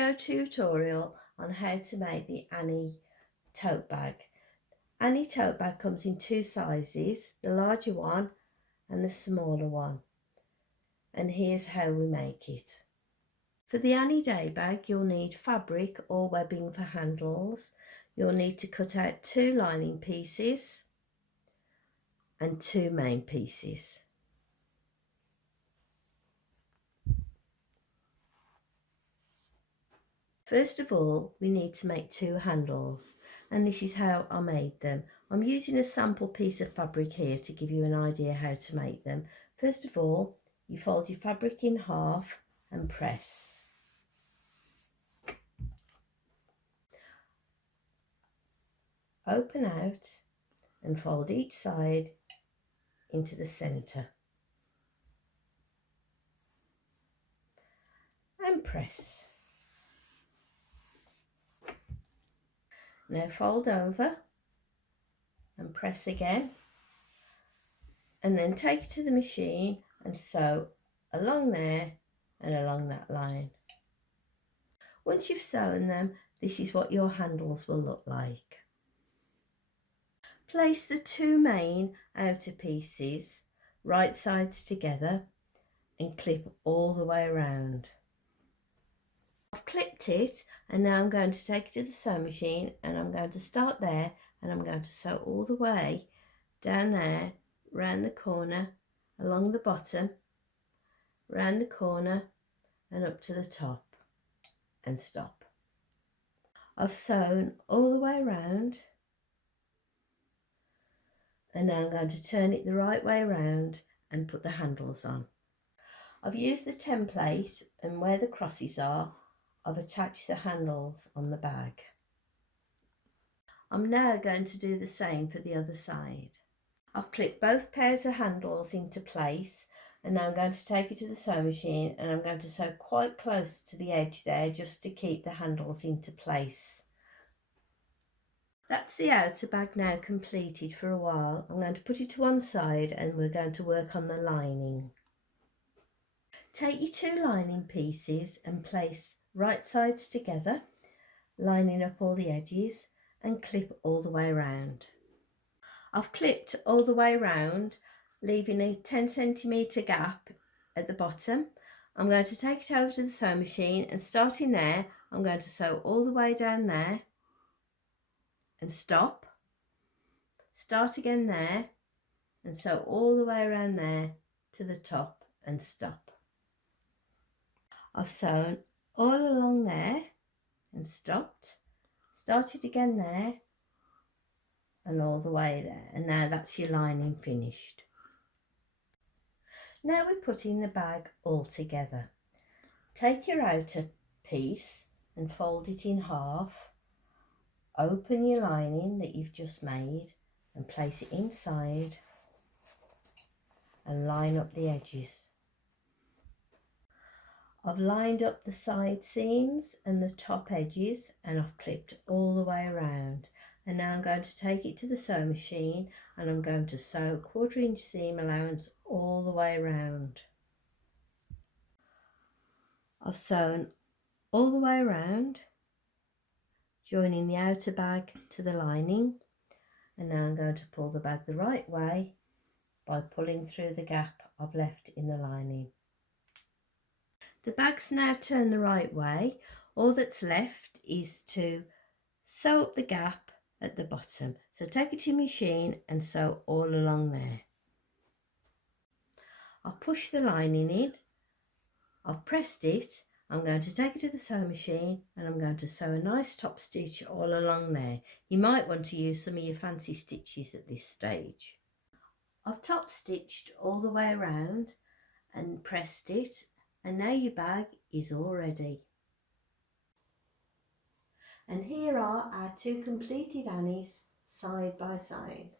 video tutorial on how to make the Annie tote bag. Annie tote bag comes in two sizes, the larger one and the smaller one. And here's how we make it. For the Annie day bag, you'll need fabric or webbing for handles. You'll need to cut out 2 lining pieces and 2 main pieces. First of all, we need to make 2 handles, and this is how I made them. I'm using a sample piece of fabric here to give you an idea how to make them. First of all, you fold your fabric in half and press. Open out and fold each side into the centre and press. Now fold over and press again, and then take it to the machine and sew along there and along that line. Once you've sewn them, this is what your handles will look like. Place the 2 main outer pieces right sides together and clip all the way around. I've clipped it, and now I'm going to take it to the sewing machine, and I'm going to start there and I'm going to sew all the way down there, round the corner, along the bottom, round the corner and up to the top and stop. I've sewn all the way around, and now I'm going to turn it the right way around and put the handles on. I've used the template, and where the crosses are, I've attached the handles on the bag. I'm now going to do the same for the other side. I've clipped both pairs of handles into place, and now I'm going to take it to the sewing machine, and I'm going to sew quite close to the edge there just to keep the handles into place. That's the outer bag now completed for a while. I'm going to put it to one side and we're going to work on the lining. Take your 2 lining pieces and place right sides together, lining up all the edges, and clip all the way around. I've clipped all the way around, leaving a 10cm gap at the bottom. I'm going to take it over to the sewing machine, and starting there, I'm going to sew all the way down there and stop. Start again there and sew all the way around there to the top and stop. I've sewn all along there and stopped, started again there and all the way there, and now that's your lining finished. Now we're putting the bag all together. Take your outer piece and fold it in half, open your lining that you've just made and place it inside and line up the edges. I've lined up the side seams and the top edges, and I've clipped all the way around, and now I'm going to take it to the sewing machine and I'm going to sew 1/4 inch seam allowance all the way around. I've sewn all the way around, joining the outer bag to the lining, and now I'm going to pull the bag the right way by pulling through the gap I've left in the lining. The bag's now turned the right way. All that's left is to sew up the gap at the bottom. So take it to your machine and sew all along there. I'll push the lining in. I've pressed it. I'm going to take it to the sewing machine and I'm going to sew a nice top stitch all along there. You might want to use some of your fancy stitches at this stage. I've top stitched all the way around and pressed it, and now your bag is all ready. And here are our 2 completed Annies side by side.